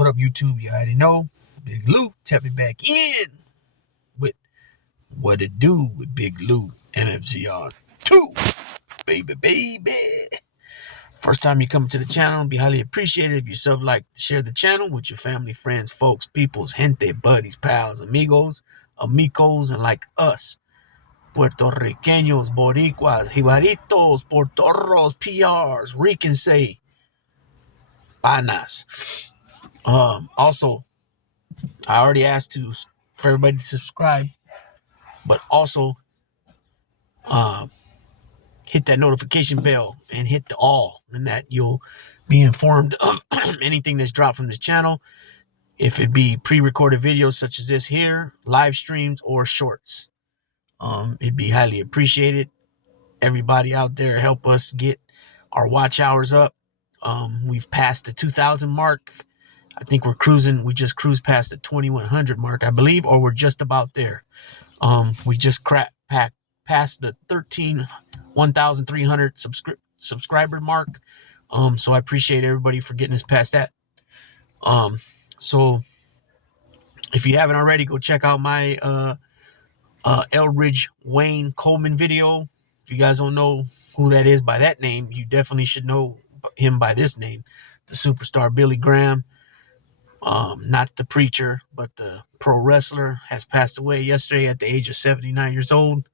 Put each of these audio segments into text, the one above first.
What up, YouTube? You already know. Big Lou tapping back in with What It Do with Big Lou MFCR 2. Baby. First time you come to the channel, it'd be highly appreciated if you sub, like, share the channel with your family, friends, folks, peoples, gente, buddies, pals, amigos, and like us. Puerto Riqueños, Boricuas, Jibaritos, Portorros, PRs, Rican say, Panas. Also, I already asked for everybody to subscribe, but also hit that notification bell and hit the all, and that you'll be informed of anything that's dropped from this channel, if it be pre-recorded videos such as this here, live streams, or shorts. It'd be highly appreciated. Everybody out there, help us get our watch hours up. We've passed the 2,000 mark. I think we just cruised past the 2,100 mark, I believe, or we're just about there. We just past the 1,300 subscriber mark. So I appreciate everybody for getting us past that. So if you haven't already, go check out my Elridge Wayne Coleman video. If you guys don't know who that is by that name, you definitely should know him by this name, the superstar Billy Graham. Not the preacher, but the pro wrestler, has passed away yesterday at the age of 79 years old.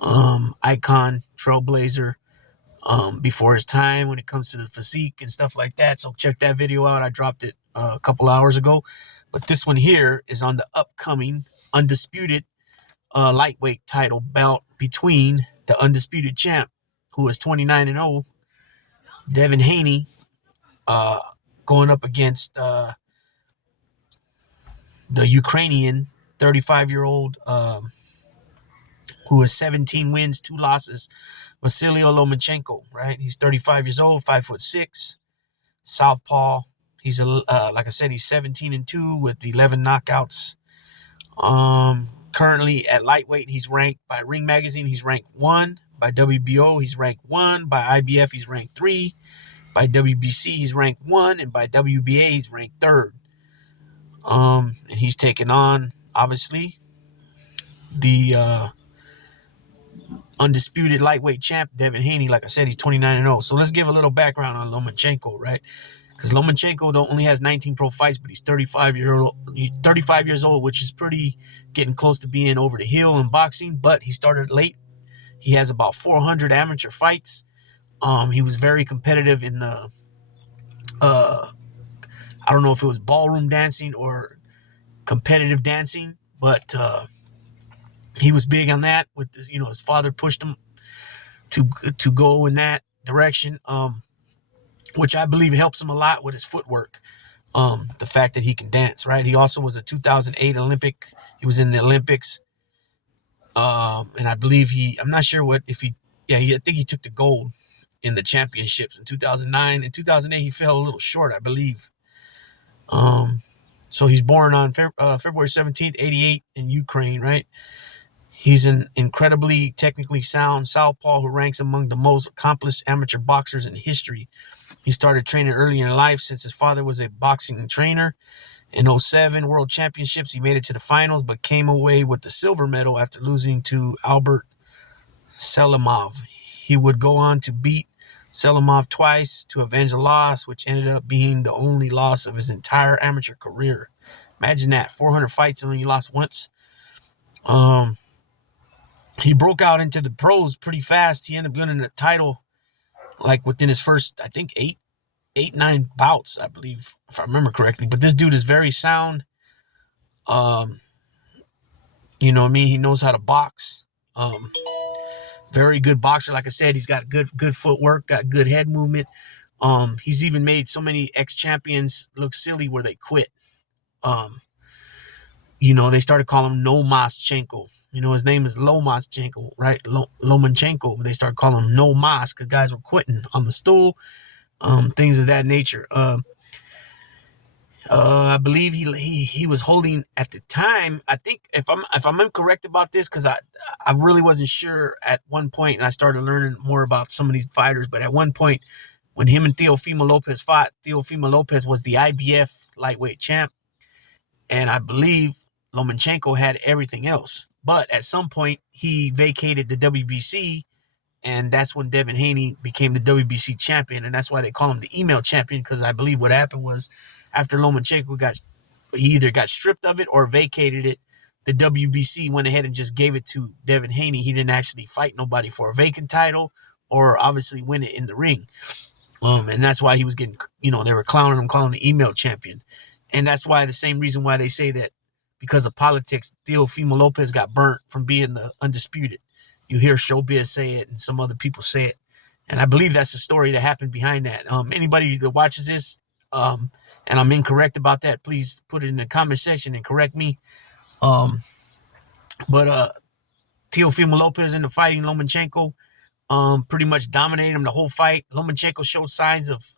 Icon, trailblazer, before his time when it comes to the physique and stuff like that. So check that video out. I dropped it a couple hours ago. But this one here is on the upcoming Undisputed lightweight title bout between the Undisputed champ, who is 29-0, Devin Haney, going up against the Ukrainian 35-year-old, who has 17 wins, 2 losses, Vasilio Lomachenko, right? He's 35 years old, 5'6", southpaw. He's like I said, he's 17-2 with 11 knockouts. Currently at lightweight, he's ranked by Ring Magazine. He's ranked 1 by WBO. He's ranked 1 by IBF. He's ranked 3 by WBC. He's ranked 1, and by WBA he's ranked 3rd. And he's taken on, obviously, the Undisputed lightweight champ, Devin Haney. Like I said, he's 29-0. So let's give a little background on Lomachenko, right? Because Lomachenko only has 19 pro fights, but he's 35 years old, which is pretty getting close to being over the hill in boxing. But he started late. He has about 400 amateur fights. He was very competitive in the I don't know if it was ballroom dancing or competitive dancing, but he was big on that. With his father pushed him to go in that direction, which I believe helps him a lot with his footwork. The fact that he can dance, right? He also was a 2008 Olympic. He was in the Olympics, and I believe I think he took the gold in the championships in 2009. In 2008, he fell a little short, I believe. So he's born on February 17th, 88 in Ukraine, right? He's an incredibly technically sound southpaw who ranks among the most accomplished amateur boxers in history. He started training early in life since his father was a boxing trainer. In 2007 World Championships, he made it to the finals, but came away with the silver medal after losing to Albert Selimov. He would go on to beat Selimov twice to avenge a loss, which ended up being the only loss of his entire amateur career. Imagine that, 400 fights and only lost once. He broke out into the pros pretty fast. He ended up winning the title like within his first, I think, 9 bouts, I believe, if I remember correctly. But this dude is very sound. You know what I mean? He knows how to box. Very good boxer. Like I said, he's got good footwork, got good head movement. He's even made so many ex-champions look silly where they quit. They started calling him Lomachenko. His name is Lomachenko, right? Lomachenko. They started calling him No Mas because guys were quitting on the stool, things of that nature. I believe he was holding at the time. I think if I'm incorrect about this, because I really wasn't sure at one point, and I started learning more about some of these fighters. But at one point, when him and Teofimo Lopez fought, Teofimo Lopez was the IBF lightweight champ, and I believe Lomachenko had everything else. But at some point, he vacated the WBC, and that's when Devin Haney became the WBC champion, and that's why they call him the email champion, because I believe what happened was after Lomachenko he either got stripped of it or vacated it, the WBC went ahead and just gave it to Devin Haney. He didn't actually fight nobody for a vacant title or obviously win it in the ring. And that's why he was getting, they were clowning him, calling the email champion. And that's why the same reason why they say that because of politics, Teofimo Lopez got burnt from being the Undisputed. You hear Showbiz say it and some other people say it. And I believe that's the story that happened behind that. Anybody that watches this, and I'm incorrect about that, please put it in the comment section and correct me. But Teofimo Lopez ended up fighting Lomachenko. Pretty much dominated him the whole fight. Lomachenko showed signs of,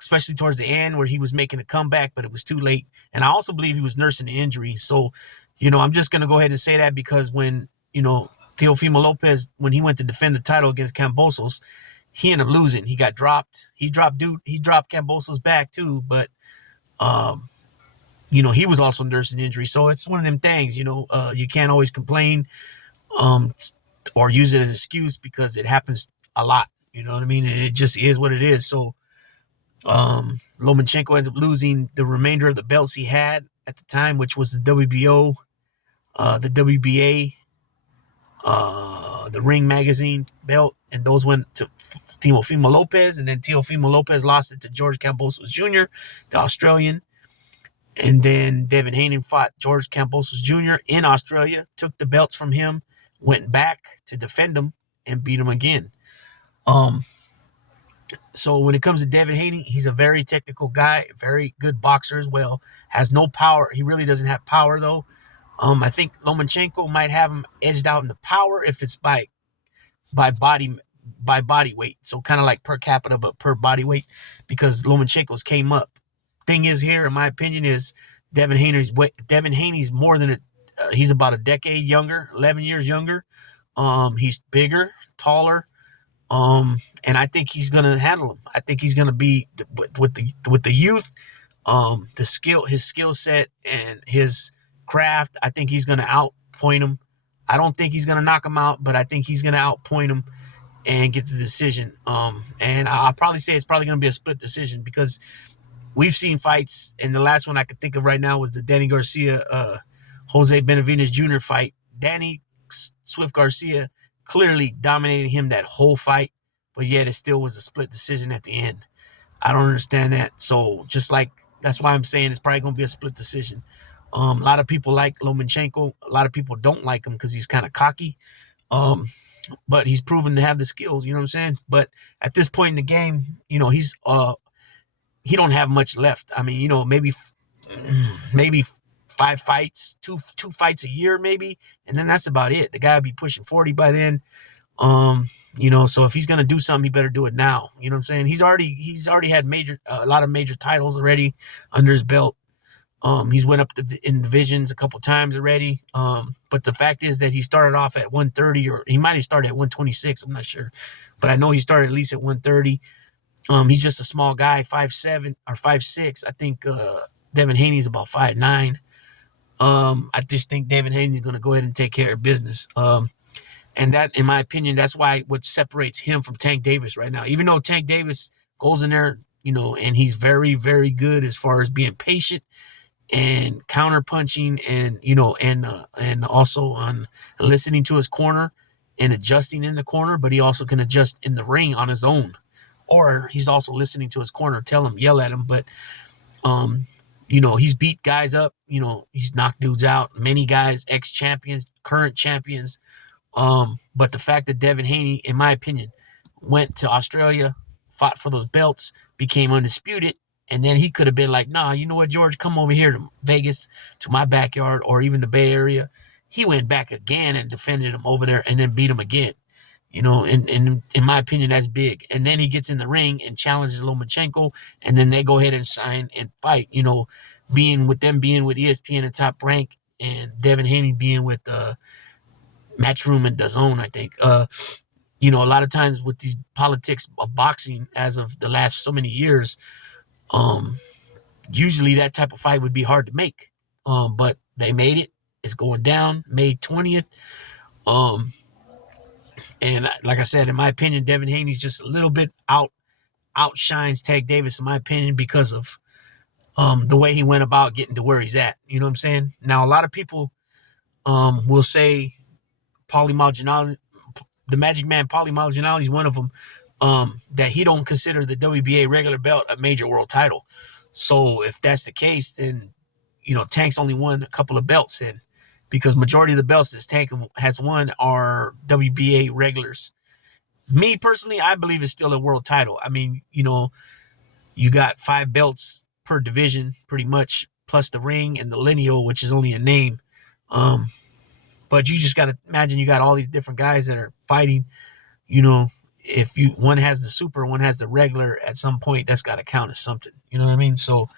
especially towards the end where he was making a comeback, but it was too late. And I also believe he was nursing an injury. So, I'm just going to go ahead and say that because when, Teofimo Lopez, when he went to defend the title against Kambosos, he ended up losing. He got dropped. He dropped Kambosos back too, but, he was also nursing injury. So it's one of them things, you can't always complain, or use it as an excuse because it happens a lot. You know what I mean? And it just is what it is. So, Lomachenko ends up losing the remainder of the belts he had at the time, which was the WBO, the WBA, the Ring Magazine belt, and those went to Teofimo Lopez, and then Teofimo Lopez lost it to George Kambosos Jr., the Australian, and then Devin Haney fought George Kambosos Jr. in Australia, took the belts from him, went back to defend him, and beat him again. So when it comes to Devin Haney, he's a very technical guy, very good boxer as well, has no power. He really doesn't have power, though. I think Lomachenko might have him edged out in the power if it's by body weight. So kind of like per capita, but per body weight, because Lomachenko's came up. Thing is here, in my opinion, is Devin Haney's more than he's about a decade younger, 11 years younger. He's bigger, taller. And I think he's gonna handle him. I think he's gonna be with the youth, his skill set and his craft. I think he's gonna outpoint him. I don't think he's gonna knock him out, but I think he's gonna outpoint him and get the decision. And I'll probably say it's probably gonna be a split decision because we've seen fights, and the last one I could think of right now was the Danny Garcia, Jose Benavidez Jr. fight. Danny Swift Garcia clearly dominated him that whole fight, but yet it still was a split decision at the end. I don't understand that. So that's why I'm saying it's probably going to be a split decision. A lot of people like Lomachenko. A lot of people don't like him because he's kind of cocky. But he's proven to have the skills, you know what I'm saying? But at this point in the game, he's he don't have much left. I mean, maybe 5 fights, two fights a year maybe, and then that's about it. The guy will be pushing 40 by then. So if he's gonna do something, he better do it now. You know what I'm saying? He's already had a lot of major titles already under his belt. He's went up in divisions a couple times already. But the fact is that he started off at 130, or he might have started at 126. I'm not sure, but I know he started at least at 130. He's just a small guy, 5'7" or 5'6". I think Devin Haney's about 5'9". I just think Devin Haney's going to go ahead and take care of business. And that, in my opinion, that's what separates him from Tank Davis right now. Even though Tank Davis goes in there, and he's very, very good as far as being patient and counter punching and also on listening to his corner and adjusting in the corner, but he also can adjust in the ring on his own. Or he's also listening to his corner, tell him, yell at him. But, he's beat guys up. He's knocked dudes out. Many guys, ex-champions, current champions. But the fact that Devin Haney, in my opinion, went to Australia, fought for those belts, became undisputed, and then he could have been like, nah, you know what, George, come over here to Vegas, to my backyard, or even the Bay Area. He went back again and defended him over there and then beat him again. And in my opinion, that's big. And then he gets in the ring and challenges Lomachenko, and then they go ahead and sign and fight, being with ESPN and Top Rank, and Devin Haney being with Matchroom and DAZN, I think. you know, a lot of times with these politics of boxing as of the last so many years, um, usually that type of fight would be hard to make. But they made it. It's going down May 20th. Um, and like I said, in my opinion, Devin Haney's just a little bit outshines Tank Davis, in my opinion, because of the way he went about getting to where he's at. You know what I'm saying? Now, a lot of people will say Paulie Malignaggi, the Magic Man, Paulie Malignaggi is one of them, that he don't consider the WBA regular belt a major world title. So if that's the case, then, you know, Tank's only won a couple of belts, and because majority of the belts that Tank has won are WBA regulars. Me personally, I believe it's still a world title. I mean, you know, you got 5 belts per division, pretty much, plus the ring and the lineal, which is only a name. But you just got to imagine you got all these different guys that are fighting. You know, if one has the super, one has the regular, at some point that's got to count as something. You know what I mean? So,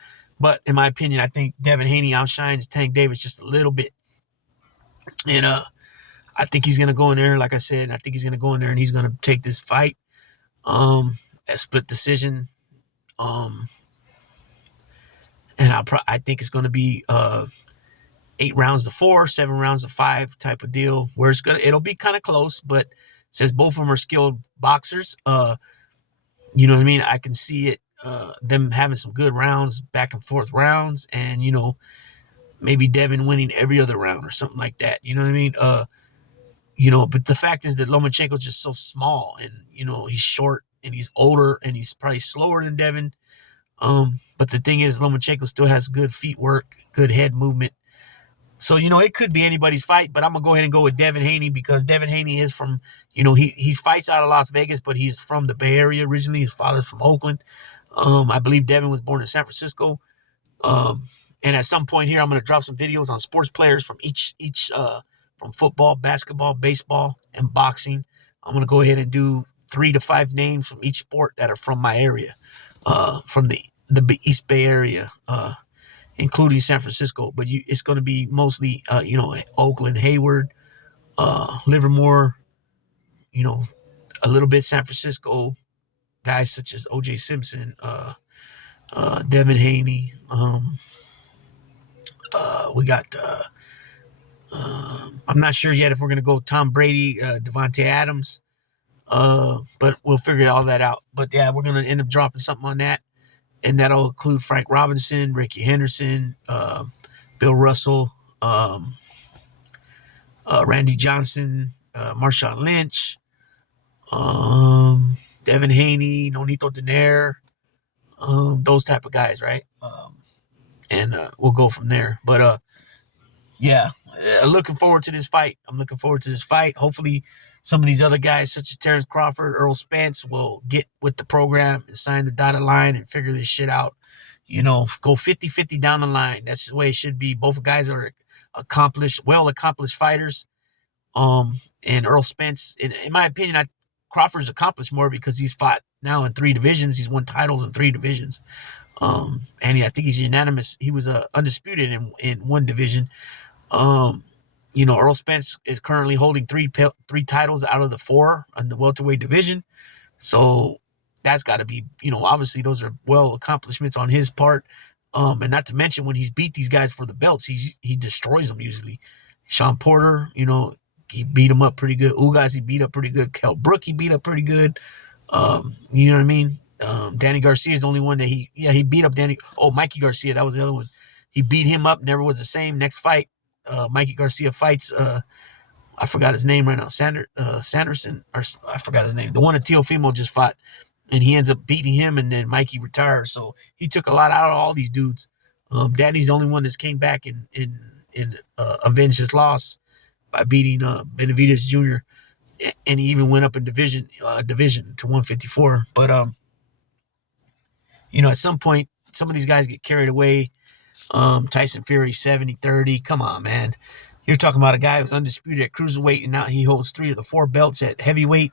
but in my opinion, I think Devin Haney outshines Tank Davis just a little bit, and I think he's gonna go in there. Like I said, I think he's gonna go in there and he's gonna take this fight, a split decision, um, and I think it's gonna be 8 rounds to 4, 7 rounds to 5 type of deal, where it'll be kind of close, but since both of them are skilled boxers, you know what I mean? I can see it, them having some good rounds, back and forth rounds, and, you know, maybe Devin winning every other round or something like that. You know what I mean? You know, but the fact is that Lomachenko's just so small, and, you know, he's short and he's older and he's probably slower than Devin. But the thing is, Lomachenko still has good feet work, good head movement. So, you know, it could be anybody's fight, but I'm going to go ahead and go with Devin Haney, because Devin Haney is from, you know, he fights out of Las Vegas, but he's from the Bay Area originally. His father's from Oakland. I believe Devin was born in San Francisco. Um, and at some point here, I'm going to drop some videos on sports players from from football, basketball, baseball, and boxing. I'm going to go ahead and do 3 to 5 names from each sport that are from my area, from the East Bay Area, including San Francisco, but it's going to be mostly, you know, Oakland, Hayward, Livermore, you know, a little bit San Francisco, guys such as O.J. Simpson, Devin Haney. We got, I'm not sure yet if we're going to go Tom Brady, Devontae Adams, but we'll figure all that out. But yeah, we're going to end up dropping something on that. And that'll include Frank Robinson, Ricky Henderson, Bill Russell, Randy Johnson, Marshawn Lynch, Devin Haney, Nonito Donaire, those type of guys, right? And we'll go from there. But yeah, looking forward to this fight. I'm looking forward to this fight. Hopefully, some of these other guys, such as Terrence Crawford, Earl Spence, will get with the program and sign the dotted line and figure this shit out. You know, go 50-50 down the line. That's the way it should be. Both guys are well-accomplished fighters. And Earl Spence, in my opinion, Crawford's accomplished more because he's fought now in 3 divisions. He's won titles in 3 divisions. And I think he's unanimous. He was undisputed in 1 division. You know, Earl Spence is currently holding 3 titles out of the 4 in the welterweight division. So that's got to be, you know, obviously those are well accomplishments on his part. And not to mention when he's beat these guys for the belts, he destroys them usually. Sean Porter, you know, he beat him up pretty good. Ugas, he beat up pretty good. Kell Brook, he beat up pretty good. You know what I mean? Danny Garcia is the only one that he beat up Danny. Oh, Mikey Garcia, that was the other one. He beat him up, never was the same. Next fight, Mikey Garcia fights, I forgot his name right now, Sanderson, or I forgot his name. The one that Teofimo just fought, and he ends up beating him, and then Mikey retires. So he took a lot out of all these dudes. Danny's the only one that's came back and avenged his loss by beating Benavidez Jr. And he even went up in division to 154. But you know, at some point, some of these guys get carried away. Tyson Fury 70-30. Come on, man. You're talking about a guy who's undisputed at cruiserweight, and now he holds 3 of the 4 belts at heavyweight.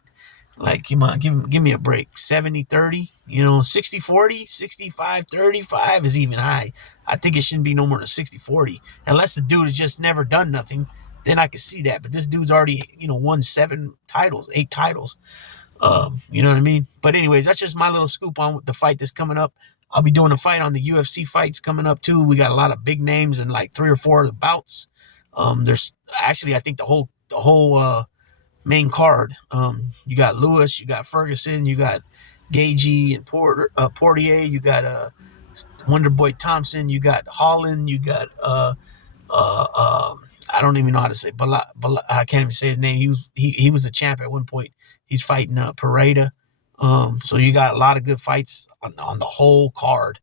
Like, come on, give me a break. 70-30, you know, 60-40, 65-35 is even high. I think it shouldn't be no more than 60-40. Unless the dude has just never done nothing, then I could see that. But this dude's already, won 7 titles, 8 titles. You know what I mean? But anyways, that's just my little scoop on the fight that's coming up. I'll be doing a fight on the UFC fights coming up too. We got a lot of big names and like 3 or 4 of the bouts. There's actually, I think the whole main card. You got Lewis, you got Ferguson, you got Gagey and Portier, you got Wonderboy Thompson, you got Holland, you got I don't even know how to say, but I can't even say his name. He was a champ at one point. He's fighting Pereira. So you got a lot of good fights on the whole card,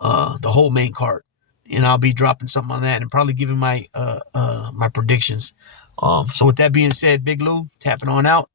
the whole main card, and I'll be dropping something on that and probably giving my my predictions. So with that being said, Big Lou tapping on out.